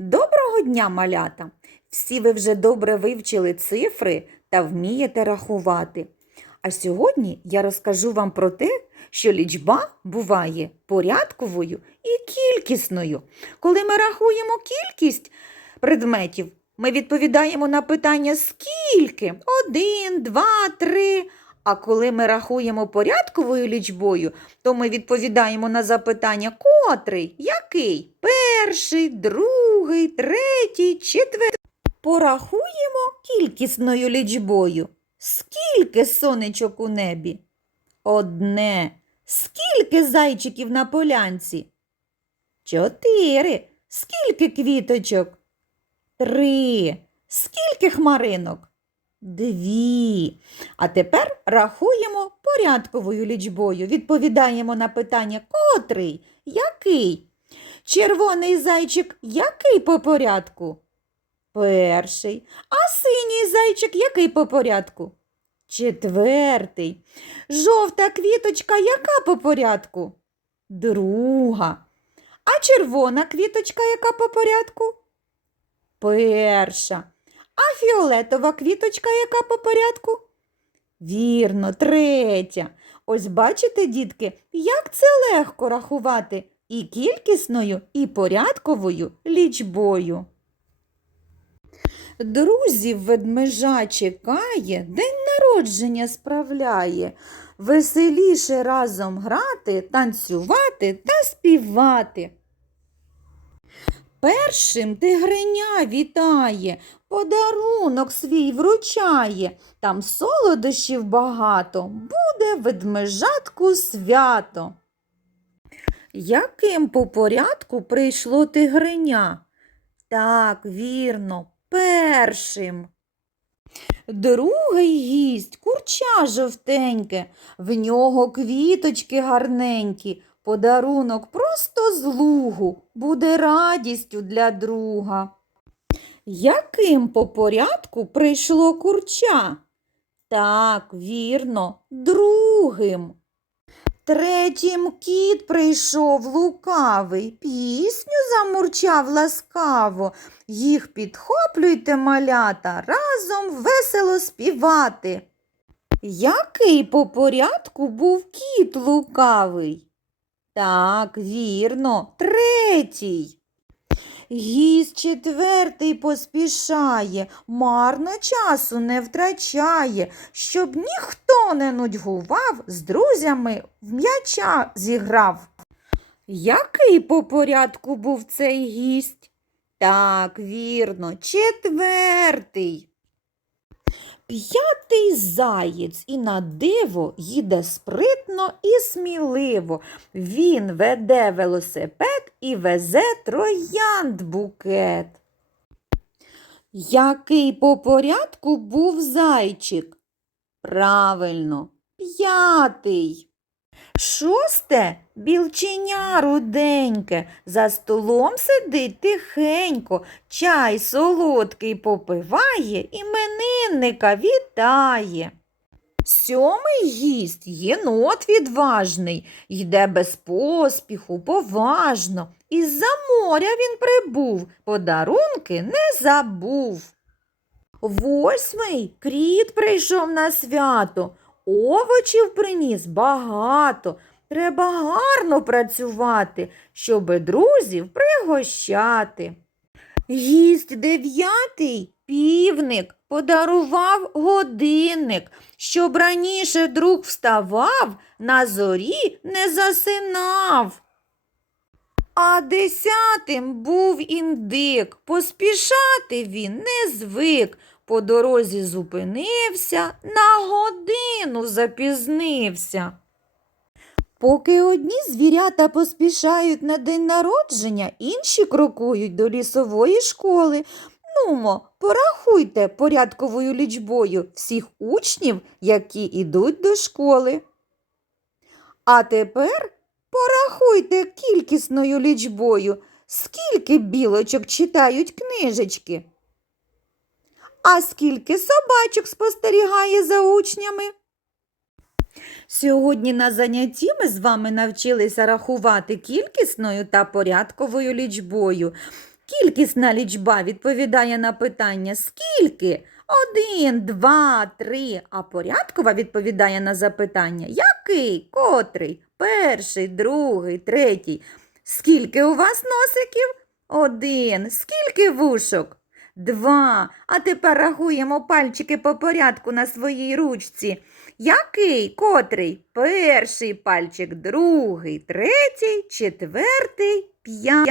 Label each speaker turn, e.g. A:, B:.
A: Доброго дня, малята! Всі ви вже добре вивчили цифри та вмієте рахувати. А сьогодні я розкажу вам про те, що лічба буває порядковою і кількісною. Коли ми рахуємо кількість предметів, ми відповідаємо на питання скільки? Один, два, три. А коли ми рахуємо порядковою лічбою, то ми відповідаємо на запитання котрий, який, перший, другий, третій, четвертий. Порахуємо кількісною лічбою. Скільки сонечок у небі? Одне. Скільки зайчиків на полянці? Чотири. Скільки квіточок? Три. Скільки хмаринок? Дві. А тепер рахуємо порядковою лічбою. Відповідаємо на питання котрий, який? Червоний зайчик який по порядку? Перший. А синій зайчик який по порядку? Четвертий. Жовта квіточка яка по порядку? Друга. А червона квіточка яка по порядку? Перша. А фіолетова квіточка яка по порядку? Вірно, третя. Ось бачите, дітки, як це легко рахувати і кількісною, і порядковою лічбою. Друзів ведмежа чекає, день народження справляє. Веселіше разом грати, танцювати та співати. Першим тигреня вітає, подарунок свій вручає. Там солодощів багато, буде ведмежатку свято. Яким по порядку прийшло тигреня? Так, вірно, першим. Другий гість курча жовтеньке, в нього квіточки гарненькі, подарунок просто з лугу, буде радістю для друга. Яким по порядку прийшло курча? Так, вірно, другим. Третім кіт прийшов лукавий, пісню замурчав ласкаво. Їх підхоплюйте, малята, разом весело співати. Який по порядку був кіт лукавий? Так, вірно, третій. Гість четвертий поспішає, марно часу не втрачає, щоб ніхто не нудьгував, з друзями в м'яча зіграв. Який по порядку був цей гість? Так, вірно, четвертий. П'ятий заєць і на диво їде спритно і сміливо. Він веде велосипед і везе троянд букет. Який по порядку був зайчик? Правильно, п'ятий. Шосте білченя руденьке, за столом сидить тихенько, чай солодкий попиває, іменинника вітає. Сьомий гість єнот відважний, йде без поспіху, поважно. Із-за моря він прибув, подарунки не забув. Восьмий кріт прийшов на свято, овочів приніс багато. Треба гарно працювати, щоби друзів пригощати. Гість дев'ятий півник подарував годинник, щоб раніше друг вставав, на зорі не засинав. А десятим був індик, поспішати він не звик. По дорозі зупинився, на годину запізнився. Поки одні звірята поспішають на день народження, інші крокують до лісової школи. Нумо, порахуйте порядковою лічбою всіх учнів, які йдуть до школи. А тепер порахуйте кількісною лічбою, скільки білочок читають книжечки. А скільки собачок спостерігає за учнями? Сьогодні на занятті ми з вами навчилися рахувати кількісною та порядковою лічбою. Кількісна лічба відповідає на питання скільки? Один, два, три. А порядкова відповідає на запитання який, котрий, перший, другий, третій. Скільки у вас носиків? Один. Скільки вушок? Два. А тепер рахуємо пальчики по порядку на своїй ручці. Який? Котрий? Перший пальчик, другий, третій, четвертий, п'ятий.